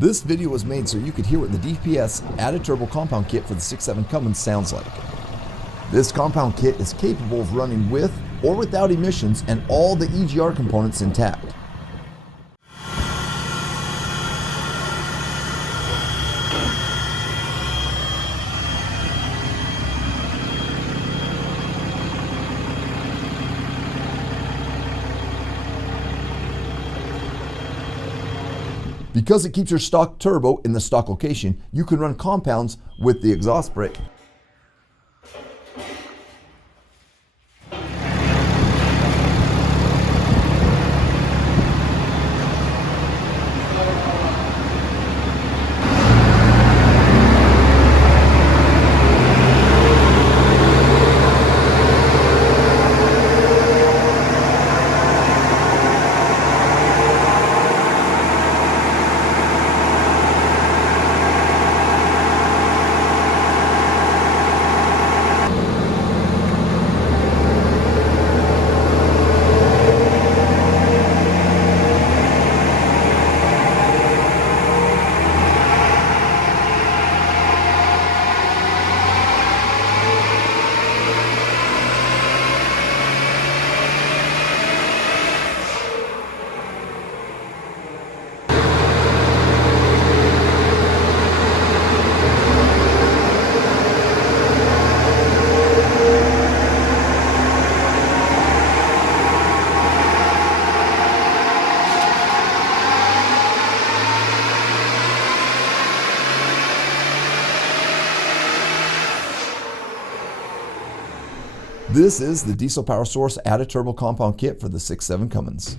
This video was made so you could hear what the DPS Add-A-Turbo Compound Kit for the 6.7 Cummins sounds like. This compound kit is capable of running with or without emissions and all the EGR components intact. Because it keeps your stock turbo in the stock location, you can run compounds with the exhaust brake. This is the diesel power source Add-A-Turbo Compound Kit for the 6.7 Cummins.